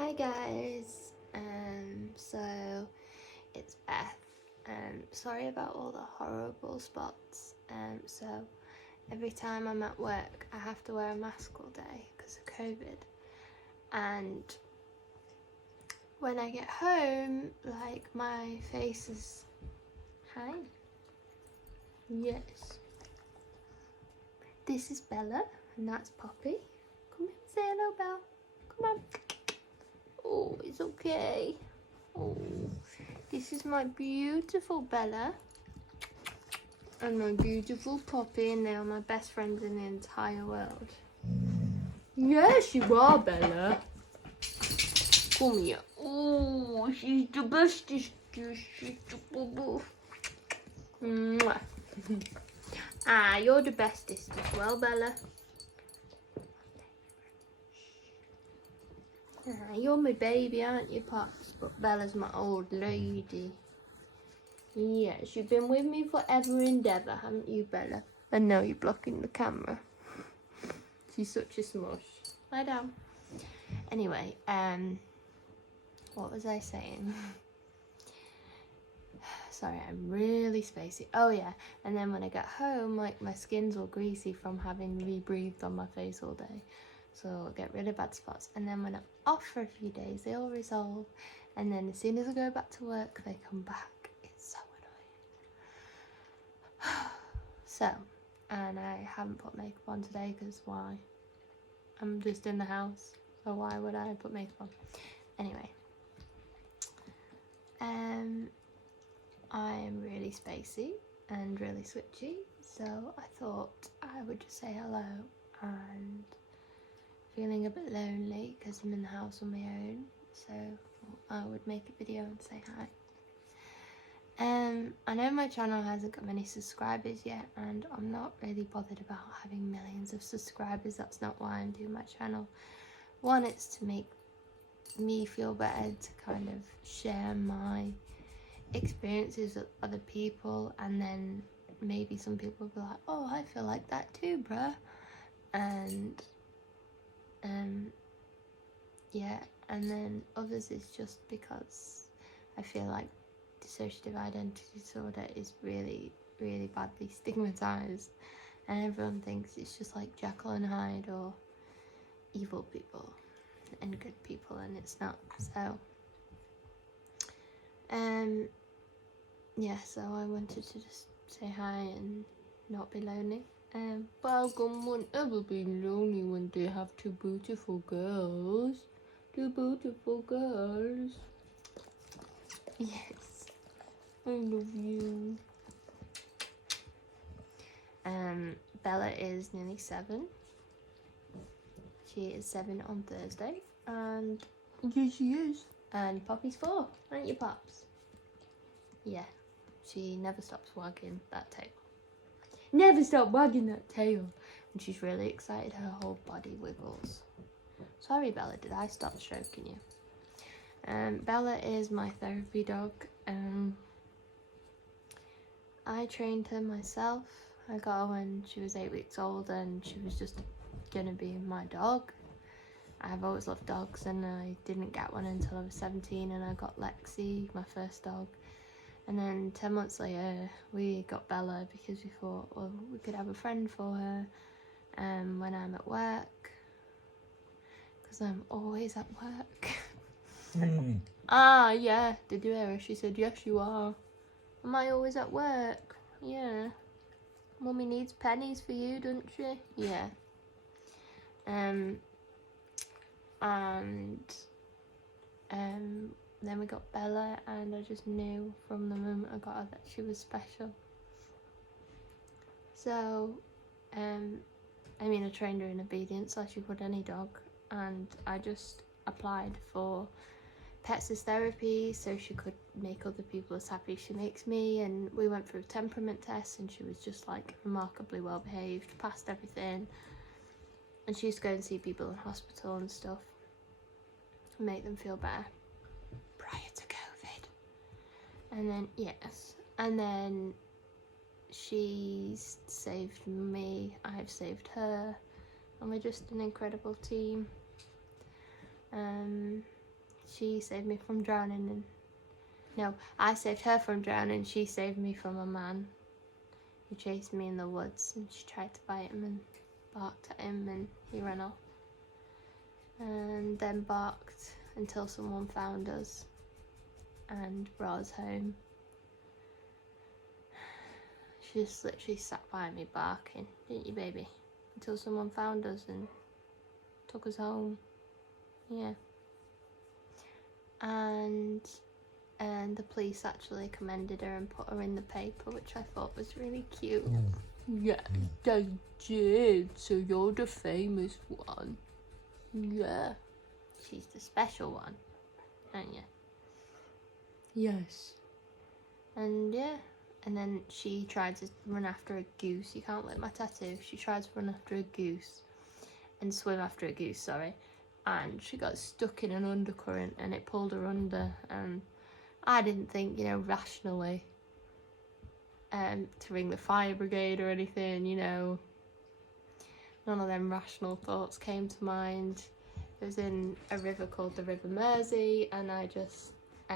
Hi guys, so it's Beth. Sorry about all the horrible spots. So every time I'm at work I have to wear a mask all day because of COVID, and when I get home, like, my face is... Hi. Yes. This is Bella and that's Poppy. Come here, say hello, Belle. Come on. Oh, it's okay. Oh, this is my beautiful Bella and my beautiful Poppy, and they are my best friends in the entire world. Yes, you are, Bella. Come here. Oh, she's the bestest. She's the boo-boo. Mwah. Ah, you're the bestest as well, Bella. Ah, you're my baby, aren't you, Pops? But Bella's my old lady. Yes, you've been with me forever and ever, haven't you, Bella? And now you're blocking the camera. She's such a smush. Lie down. Anyway, what was I saying? Sorry, I'm really spacey. Oh yeah, and then when I get home, like, my skin's all greasy from having rebreathed on my face all day. So I'll get rid of bad spots. And then when I'm off for a few days, they all resolve. And then as soon as I go back to work, they come back. It's so annoying. So, and I haven't put makeup on today because why? I'm just in the house, so why would I put makeup on? Anyway, I am really spacey and really switchy, so I thought I would just say hello, and feeling a bit lonely because I'm in the house on my own, so I would make a video and say hi. I know my channel hasn't got many subscribers yet, and I'm not really bothered about having millions of subscribers. That's not why I'm doing my channel. One, it's to make me feel better, to kind of share my experiences with other people, and then maybe some people will be like, oh, I feel like that too, bruh. And yeah, and then others is just because I feel like dissociative identity disorder is really, really badly stigmatized, and everyone thinks it's just like Jekyll and Hyde, or evil people and good people, and it's not. So yeah, so I wanted to just say hi and not be lonely. Welcome won't ever be lonely when they have two beautiful girls. Two beautiful girls. Yes, I love you. Bella is nearly 7. She is 7 on Thursday, and yes, she is. And Poppy's 4, aren't you, Pops? Yeah, she never stops wagging that tail. Never stop wagging that tail. And she's really excited, her whole body wiggles. Sorry, Bella, did I stop stroking you? Bella is my therapy dog. I trained her myself. I got her when she was 8 weeks old, and she was just gonna be my dog. I've always loved dogs, and I didn't get one until I was 17, and I got Lexi, my first dog. And then 10 months later, we got Bella because we thought, well, we could have a friend for her when I'm at work, because I'm always at work. Ah, yeah, did you hear her? She said, yes, you are. Am I always at work? Yeah. Mummy needs pennies for you, doesn't she? Yeah. Then we got Bella, and I just knew from the moment I got her that she was special. So, I mean, I trained her in obedience like you would any dog, and I just applied for pets as therapy so she could make other people as happy as she makes me, and we went through a temperament test, and she was just like remarkably well behaved, passed everything, and she used to go and see people in hospital and stuff and make them feel better prior to COVID. And then yes, and then she's saved me, I've saved her, and we're just an incredible team. she saved me from drowning, and no, I saved her from drowning. She saved me from a man who chased me in the woods, and she tried to bite him and barked at him, and he ran off. And then barked until someone found us and brought us home. She just literally sat by me barking, didn't you, baby? Until someone found us and took us home. Yeah. And the police actually commended her and put her in the paper, which I thought was really cute. Yeah, they did. So you're the famous one. Yeah. She's the special one, aren't you? Yes. And yeah. And then she tried to run after a goose. You can't lick my tattoo. She tried to run after a goose and swim after a goose, sorry. And she got stuck in an undercurrent and it pulled her under. And I didn't think, rationally to ring the fire brigade or anything, None of them rational thoughts came to mind. It was in a river called the River Mersey, and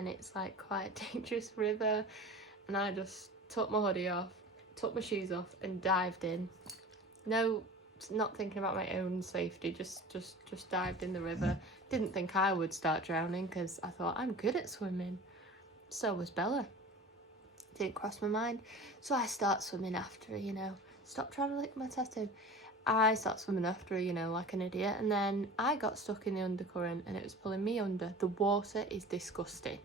it's like quite a dangerous river. And I just took my hoodie off, took my shoes off and dived in. No, not thinking about my own safety, just dived in the river. Didn't think I would start drowning because I thought I'm good at swimming. So was Bella. Didn't cross my mind. So I start swimming after her, Stop trying to lick my tattoo. I start swimming after her, like an idiot. And then I got stuck in the undercurrent and it was pulling me under. The water is disgusting.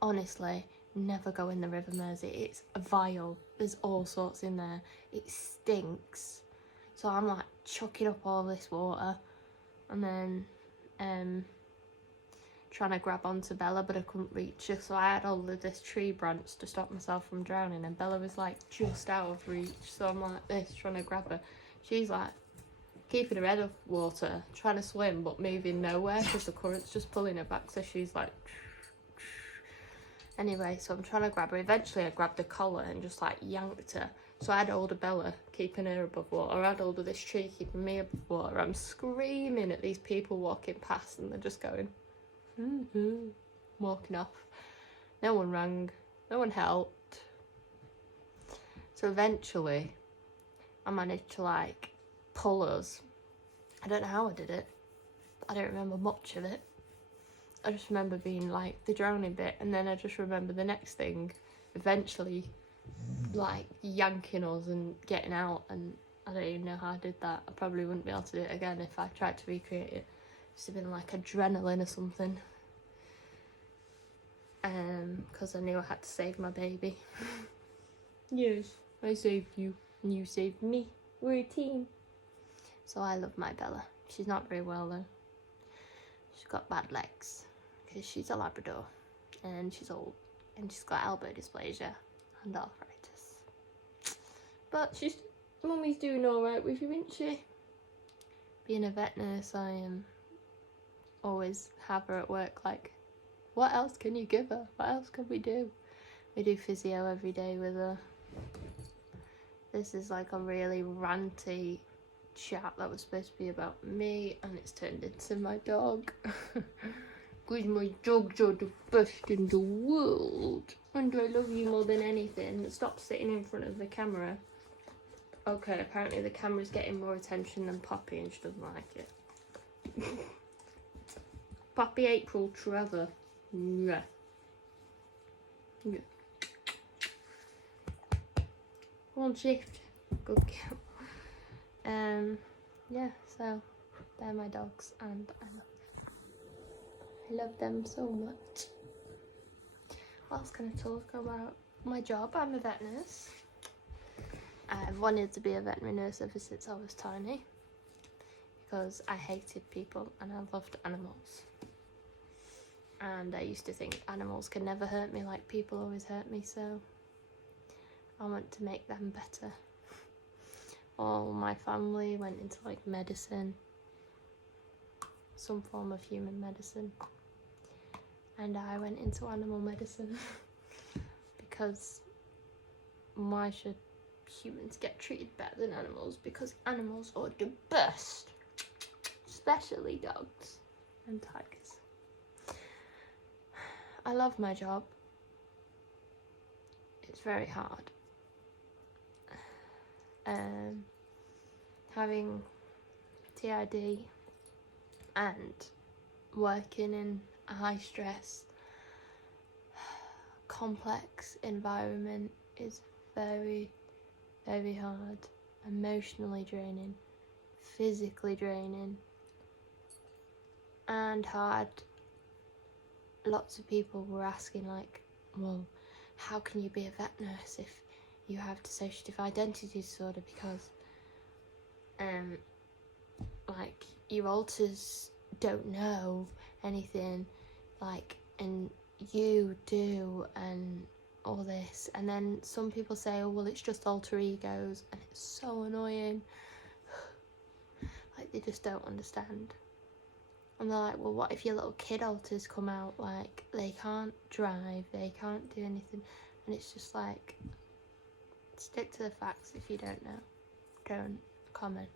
Honestly. Never go in the River Mersey. It's vile. There's all sorts in there. It stinks. So I'm like chucking up all this water and then trying to grab onto Bella, but I couldn't reach her, so I had all of this tree branch to stop myself from drowning, and Bella was like just out of reach, so I'm like this trying to grab her. She's like keeping her head off water, trying to swim but moving nowhere because the current's just pulling her back, so she's like anyway, so I'm trying to grab her. Eventually I grabbed the collar and just like yanked her. So I had hold of Bella, keeping her above water. I had hold of this tree, keeping me above water. I'm screaming at these people walking past and they're just going, walking off. No one rang. No one helped. So eventually I managed to like pull us. I don't know how I did it. I don't remember much of it. I just remember being like the drowning bit, and then I just remember the next thing eventually like yanking us and getting out, and I don't even know how I did that. I probably wouldn't be able to do it again if I tried to recreate it. It must have been like adrenaline or something, because I knew I had to save my baby. Yes, I saved you and you saved me. We're a team. So I love my Bella. She's not very well though. She's got bad legs because she's a Labrador and she's old and she's got elbow dysplasia and arthritis. But Mummy's doing alright with you, isn't she? Being a vet nurse, I always have her at work like, what else can you give her? What else can we do? We do physio every day with her. This is like a really ranty chat that was supposed to be about me, and it's turned into my dog. Because my dogs are the best in the world, and I love you more than anything. Stop sitting in front of the camera. Okay, apparently the camera's getting more attention than Poppy and she doesn't like it. Poppy, April, Trevor. Yeah. Yeah. Come on, shift. Good girl. Yeah, so they're my dogs and I love them so much. What else can I talk about? My job, I'm a vet nurse. I've wanted to be a veterinary nurse ever since I was tiny because I hated people and I loved animals. And I used to think animals can never hurt me like people always hurt me, so I want to make them better. All my family went into like medicine, some form of human medicine, and I went into animal medicine because why should humans get treated better than animals? Because animals are the best, especially dogs and tigers. I love my job. It's very hard. Having TID and working in a high stress, complex environment is very, very hard. Emotionally draining, physically draining, and hard. Lots of people were asking, like, well, how can you be a vet nurse if you have dissociative identity disorder? Because like, your alters don't know anything, like, and you do, and all this. And then some people say, oh well, it's just alter egos, and it's so annoying. Like, they just don't understand. And they're like, well, what if your little kid alters come out? Like, they can't drive, they can't do anything. And it's just like, stick to the facts. If you don't know, don't comment.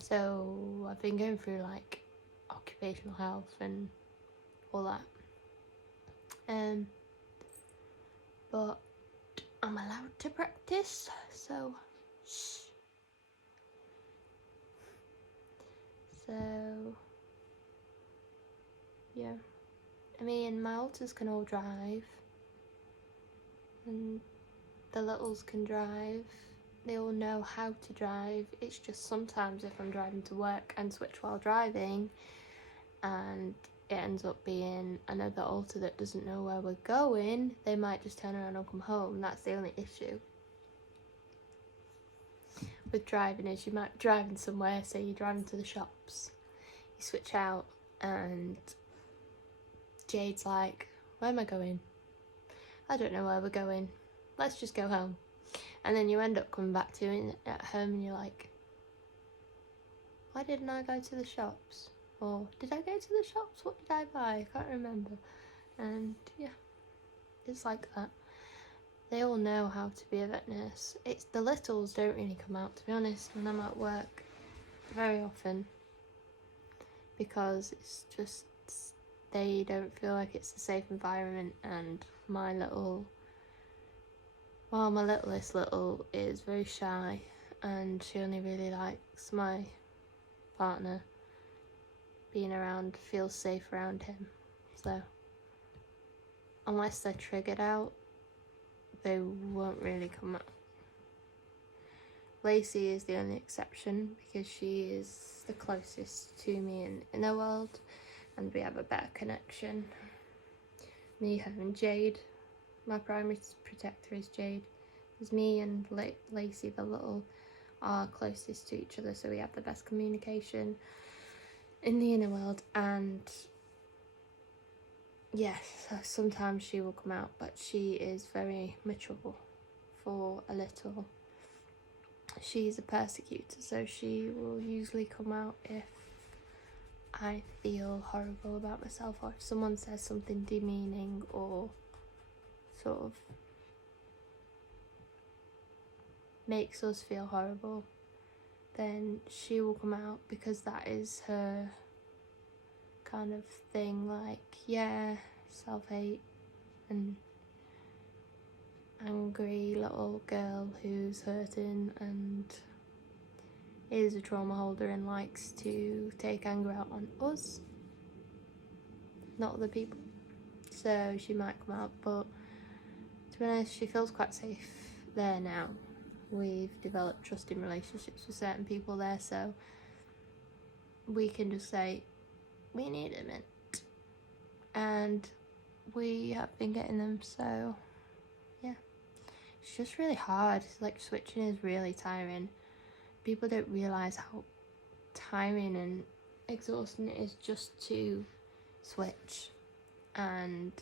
So I've been going through, like, occupational health and all that. But I'm allowed to practice, so shh. So yeah, I mean, my alters can all drive, and the littles can drive. They all know how to drive. It's just sometimes if I'm driving to work and switch while driving, and it ends up being another alter that doesn't know where we're going, they might just turn around and come home. That's the only issue with driving, is you might be driving somewhere, say you're driving to the shops, you switch out, and Jade's like, where am I going? I don't know where we're going, let's just go home. And then you end up coming back to it at home and you're like, why didn't I go to the shops? Or did I go to the shops? What did I buy? I can't remember. And yeah, it's like that. They all know how to be a vet nurse. It's the littles don't really come out, to be honest, when I'm at work very often, because it's just, they don't feel like it's a safe environment. And my littlest little is very shy, and she only really likes my partner. Being around, feels safe around him. So unless they're triggered out, they won't really come out. Lacey is the only exception, because she is the closest to me in the world, and we have a better connection. Me, her, and Jade. My primary protector is Jade. There's me and Lacey, the little, are closest to each other, so we have the best communication in the inner world. And yes, sometimes she will come out, but she is very mature for a little. She's a persecutor, so she will usually come out if I feel horrible about myself, or if someone says something demeaning or sort of makes us feel horrible, then she will come out, because that is her kind of thing. Like, yeah, self-hate and angry little girl who's hurting and is a trauma holder and likes to take anger out on us, not other people. So she might come out, but to be honest, she feels quite safe there now. We've developed trusting relationships with certain people there, so we can just say, we need a mint, and we have been getting them. So yeah, it's just really hard. Like, switching is really tiring. People don't realise how tiring and exhausting it is just to switch and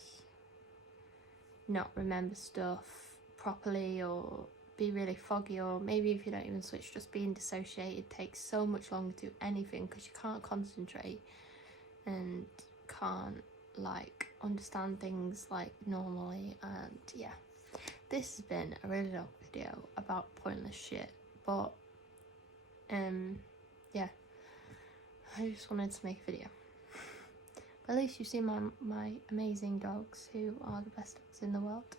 not remember stuff properly, or be really foggy, or maybe if you don't even switch, just being dissociated takes so much longer to do anything, because you can't concentrate and can't, like, understand things like normally. And yeah, this has been a really long video about pointless shit, but yeah, I just wanted to make a video. But at least you see my amazing dogs, who are the best dogs in the world.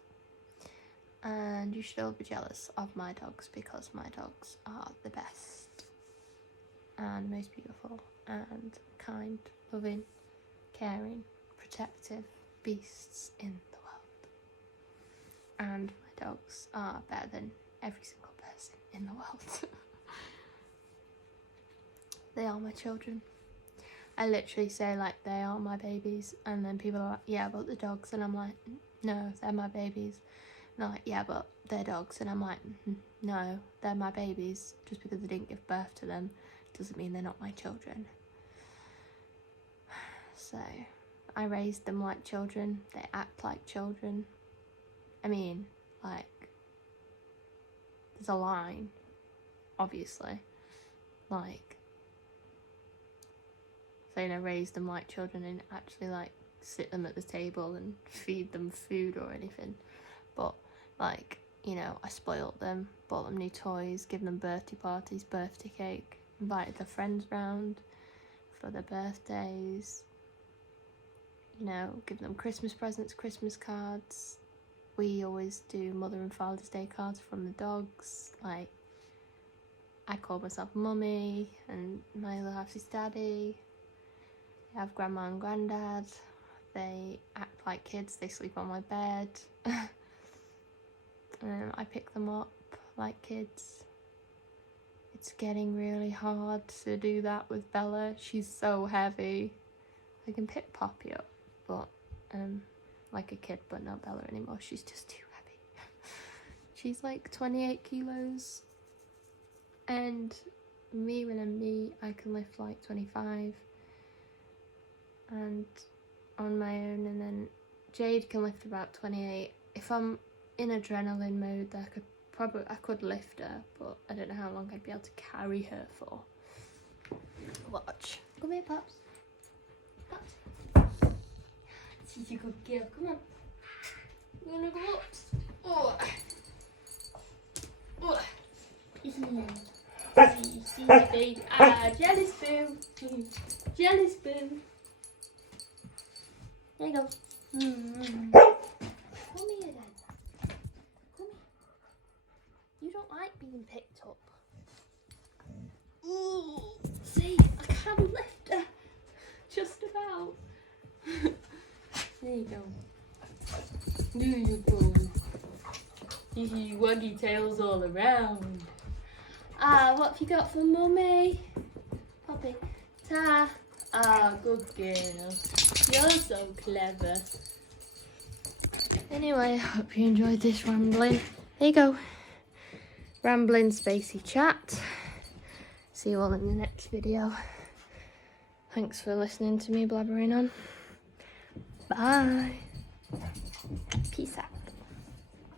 And you should all be jealous of my dogs, because my dogs are the best and most beautiful and kind, loving, caring, protective beasts in the world. And my dogs are better than every single person in the world. They are my children. I literally say like they are my babies, and then people are like, yeah, but the dogs, and I'm like, no, they're my babies. And they're like, yeah, but they're dogs, and I'm like, no, they're my babies. Just because I didn't give birth to them doesn't mean they're not my children. So I raised them like children. They act like children. I mean, like, there's a line, obviously, like, saying I raised them like children and actually like sit them at the table and feed them food or anything. But like, you know, I spoiled them, bought them new toys, given them birthday parties, birthday cake, invited their friends round for their birthdays, you know, give them Christmas presents, Christmas cards. We always do Mother and Father's Day cards from the dogs. Like, I call myself Mummy, and my other half is Daddy. I have Grandma and Granddad. They act like kids, they sleep on my bed. I pick them up like kids. It's getting really hard to do that with Bella. She's so heavy. I can pick Poppy up, but like a kid, but not Bella anymore. She's just too heavy. She's like 28 kilos. And when I'm me, I can lift like 25. And on my own, and then Jade can lift about 28. If I'm in adrenaline mode, I could lift her, but I don't know how long I'd be able to carry her for. Watch. Come here, Pops. Pops. She's a good girl. Come on. You wanna go up? Oh. Oh. See, baby. Ah, jealous boo. Jealous boo. There you go. Come here then. Come here. You don't like being picked up. Ooh, see, I can lift her. Just about. There you go. There you go. Waggy tails all around. Ah, what have you got for Mummy? Poppy. Ta. Ah, good girl. You're so clever. Anyway, I hope you enjoyed this rambling. There you go. Rambling spacey chat. See you all in the next video. Thanks for listening to me blabbering on. Bye. Peace out.